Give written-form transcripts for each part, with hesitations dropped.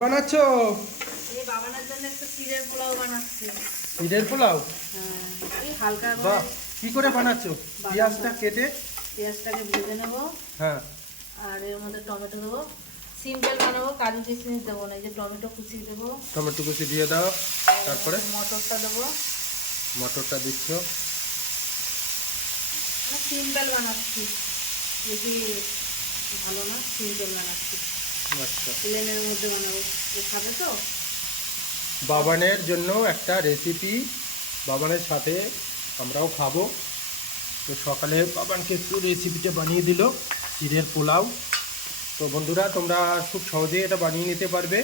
বানাচ্ছো? এই বাবানের জন্য একটু চিড়ের পোলাও বানাচ্ছি। চিড়ের পোলাও? হ্যাঁ, এই হালকা বাহ, কি করে বানাচ্ছো? পেঁয়াজটা কেটে পেঁয়াজটাকে ভেজে নেব। হ্যাঁ, আর এর মধ্যে টমেটো দেবো। সিম্পল বানাবো, কাজু কিশমিশ দেবো না, এই যে টমেটো কুচি দেবো। টমেটো কুচি দিয়ে দাও। তারপরে মটরটা দেবো। মটরটা দিচ্ছ। সিম্পল বানাচ্ছি, বেশি ভালো না, সিম্পল বানাচ্ছি। আচ্ছা, প্লেনের মধ্যে বানাবো। এ খাবে তো? বাবানের জন্য একটা রেসিপি, বাবানের সাথে আমরাও খাবো। তো সকালে বাবানকে একটু রেসিপিটা বানিয়ে দিল চিড়ের পোলাও। তো বন্ধুরা, তোমরা খুব সহজেই এটা বানিয়ে নিতে পারবে।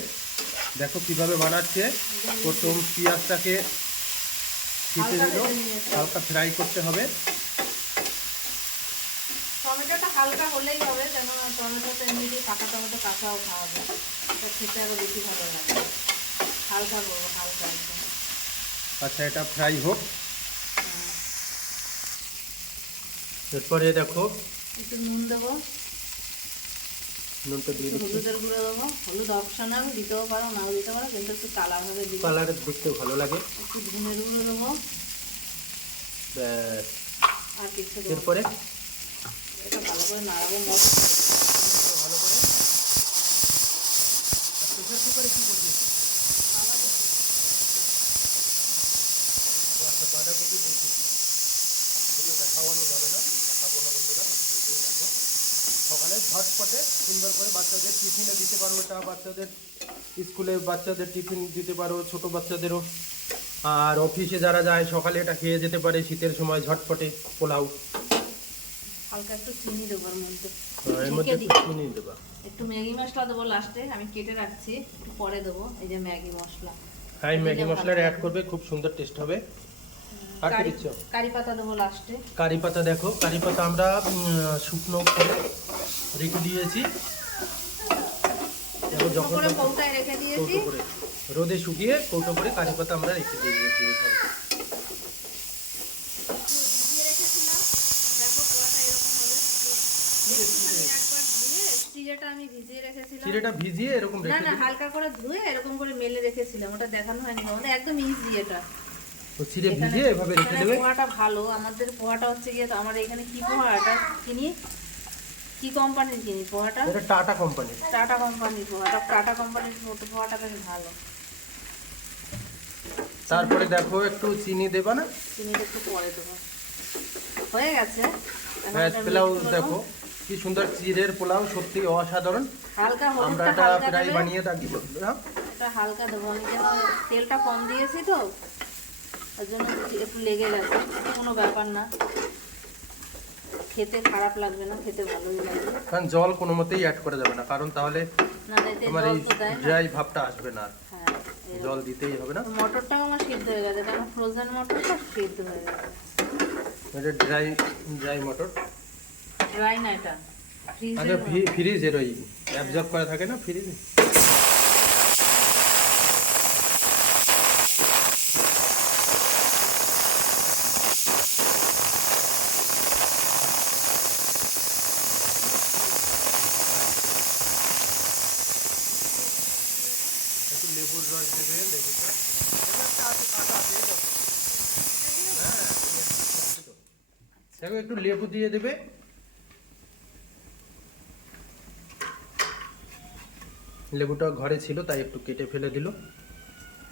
দেখো কিভাবে বানাচ্ছে। প্রথম পেঁয়াজটাকে কেটে দিল, হালকা ফ্রাই করতে হবে। টমেটোটা হালকা হলেই হবে, যেন টমেটোটা এমনিতেই পাকা টমেটো কাঁচাও খাওয়া যায়, এটা খেতে আরও বেশি ভালো লাগে। হালকা করবো, হালকা একদম। আচ্ছা, এটা ফ্রাই হোক। এরপরে দেখো একটু নুন দেবো, নুনটা দিয়ে দিচ্ছি। হলুদের গুঁড়ো দেবো। হলুদ অপশনাল, দিতেও পারো নাও দিতে পারো, কিন্তু একটু কালারভাবে দিই। কালারের দেখতে ভালো লাগে। একটু ধনের গুঁড়ো দেবো। ব্যাস, আর কিছু দেবো। এরপরে এটা ভালো করে নাড়াবো। ভালো করে প্রেসার কুকারে কি করবি? আচ্ছা, বাঁধাকপি দেখি, এটা দেখানো যাবে না, দেখাবো না বন্ধুরা। এটাই দেখো, সকালে ঝটপটে সুন্দর করে বাচ্চাদের টিফিনে দিতে পারো। এটা বাচ্চাদের স্কুলে বাচ্চাদের টিফিন দিতে পারো, ছোট বাচ্চাদেরও। আর অফিসে যারা যায় সকালে এটা খেয়ে যেতে পারে শীতের সময় ঝটপটে পোলাও। হালকা একটু চিনি দেবো এর মধ্যে। এর মধ্যে একটু চিনি দেবা। একটু ম্যাগি মশলা দেবো লাস্টে, আমি কেটে রাখছি, পরে দেবো। এই যে ম্যাগি মশলা। হ্যাঁ, ম্যাগি মশলাটা অ্যাড করবে, খুব সুন্দর টেস্ট হবে। আর কি দিচ্ছ? কারি পাতা দেবো লাস্টে। কারি পাতা দেখো, কারি পাতা আমরা শুকনো করে রেখে দিয়েছি। দেখো, যখন কৌটায় রেখে দিয়েছি, কৌটো করে রোদে শুকিয়ে কৌটো করে কারি পাতা আমরা রেখে দিয়েছি। ভিজিয়ে রেখেছিলাম। দেখো পোয়াটা এরকম হবে। একটুখানি একবার ধুয়ে চিড়েটা আমি ভিজিয়ে রেখেছিলাম। চিড়েটা ভিজিয়ে এরকম না রেখে না, দিই। হালকা করে ধুয়ে এরকম করে মেলে রেখেছিলাম, ওটা দেখানো হয়নি। আমাদের একদম ইজি এটা। তো চিড়ে ভিজিয়ে এভাবে রেখে দেবে। পোহাটা ভালো, আমাদের পোহাটা হচ্ছে গিয়ে, আমার এখানে কি পোহাটা কিনি, কি কোম্পানির কিনি পোহাটা? এটা টাটা কোম্পানি। টাটা কোম্পানির পোহাটা, টাটা কোম্পানির পোহাটা বেশ ভালো। তারপরে দেখো একটু চিনি দেবা না? চিনিটা একটু পরে দেবো। হয়ে গেছে। ব্যাস, পোলাও দেখো কি সুন্দর চিড়ের পোলাও, সত্যি অসাধারণ। হালকা আমরা হলুদটা এটা হালকা প্রায় দেবে। বানিয়ে থাকি বন্ধুরা। এটা হালকা দেবো, আমি যেন তেলটা কম দিয়েছি তো, ওর জন্য একটু লেগে গেছে। কোনো ব্যাপার না, খেতে খারাপ লাগবে না, খেতে ভালোই লাগবে। কারণ জল কোনো মতেই অ্যাড করা যাবে না, কারণ তাহলে না দিতে তোমার জল এই তো দেয় না। ড্রাই ভাবটা আসবে না। হ্যাঁ, জল দিতেই হবে না। মটরটাও আমার সিদ্ধ হয়ে গেছে, কারণ ফ্রোজেন মটরটা সিদ্ধ হয়ে গেছে। এটা ড্রাই মটর। ড্রাই না, এটা আচ্ছা, ফ্রিজের। ফ্রিজের ওই অ্যাবজর্ব করা থাকে না ফ্রিজে। একটু লেবুর রস দেবে, লেবুটা দেখো, একটু লেবু দিয়ে দেবে। লেবুটা ঘরে ছিল তাই একটু কেটে ফেলে দিল,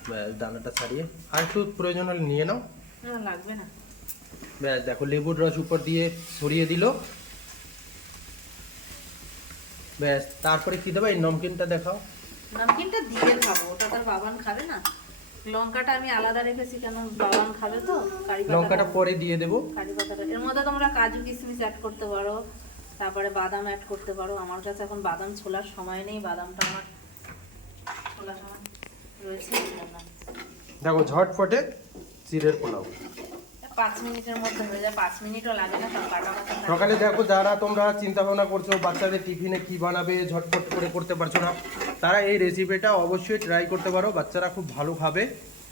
ব্যাস দানাটা ছাড়িয়ে। আর একটু প্রয়োজন হলে নিয়ে নাও। না লাগবে না। ব্যাস দেখো, লেবুর রস উপর দিয়ে ছড়িয়ে দিল। ব্যাস, তারপরে কি দেবে? এই নমকিনটা দেখাও। নামকিনটা দিয়ে খাবো, ওটা তার বাবান খাবে না। লঙ্কাটা আমি আলাদা রেখেছি, কেন বাবান খাবে তো। লঙ্কাটা পরে দিয়ে দেবো। কারি পাতাটা এর মধ্যে তোমরা কাজু কিশমিশ অ্যাড করতে পারো, তারপরে বাদাম অ্যাড করতে পারো। আমার কাছে এখন বাদাম ছোলার সময় নেই, বাদামটা আমার ছোলার সময় রয়েছে না। দেখো, ঝটপটে চিড়ের পোলাও 5 মিনিটের মধ্যে হয়ে যায়, 5 মিনিটও লাগে না, সব কাটা কাটা। সকালে দেখো, যারা তোমরা চিন্তা ভাবনা করছো বাচ্চাদের টিফিনে কি বানাবে, ঝটপট করে করতে পারছো না, তারা এই রেসিপিটা অবশ্যই ট্রাই করতে পারো। বাচ্চারা খুব ভালো খাবে,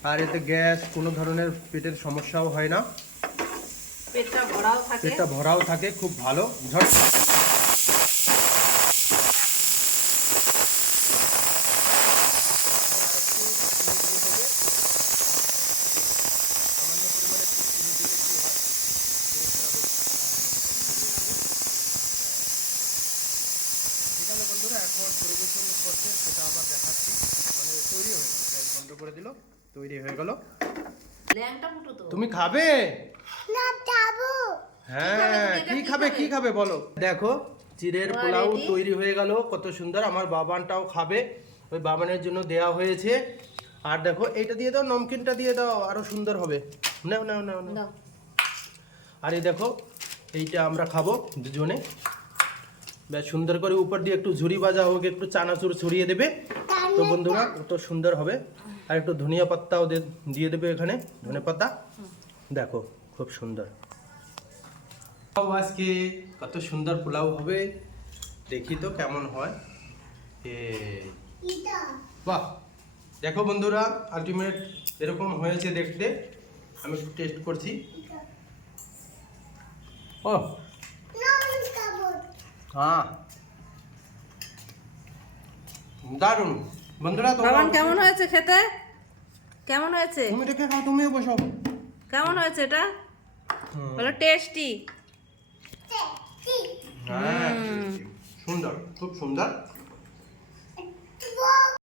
আর এতে গ্যাস, কোনো ধরনের পেটের সমস্যাও হয় না, পেটটা ভরাও থাকে, খুব ভালো। সেটা আবার দেখাচ্ছি। মানে তৈরি হয়ে গেল, গ্যাস বন্ধ করে দিল, তৈরি হয়ে গেল। ল্যাংটা ফুটো তো তুমি খাবে? হ্যাঁ, কি খাবে বলো। দেখো চিড়ের তোমার পোলাও ready? তৈরি হয়ে গেল, কত সুন্দর। আমার বাবানটাও খাবে, ওই বাবানের জন্য দেয়া হয়েছে। আর দেখো এইটা দিয়ে দাও, নমকিনটা দিয়ে দাও, আরো সুন্দর হবে। নাও নাও নাও নাও। দাও। আর এই দেখো এইটা আমরা খাবো দুজনে। বেশ সুন্দর করে উপর দিয়ে একটু ঝুরি ভাজা হোক, একটু চানাচুর ছড়িয়ে দেবে, তো বন্ধুরা কত সুন্দর হবে। আর একটু ধনিয়া পাতাও দিয়ে দেবে এখানে, ধনে পাতা। দেখো খুব সুন্দর। আজকে কত সুন্দর পোলাও হবে, দেখি তো কেমন হয়। বাহ, দেখো বন্ধুরা আলটিমেট এরকম হয়েছে দেখতে। আমি একটু টেস্ট করছি। ও হ্যাঁ, দারুণ বন্ধুরা। বাবান কেমন হয়েছে খেতে? কেমন হয়েছে? তুমি দেখে খাও, তুমিও বসো। কেমন হয়েছে এটা? বলো টেস্টি। হ্যাঁ সুন্দর, খুব সুন্দর।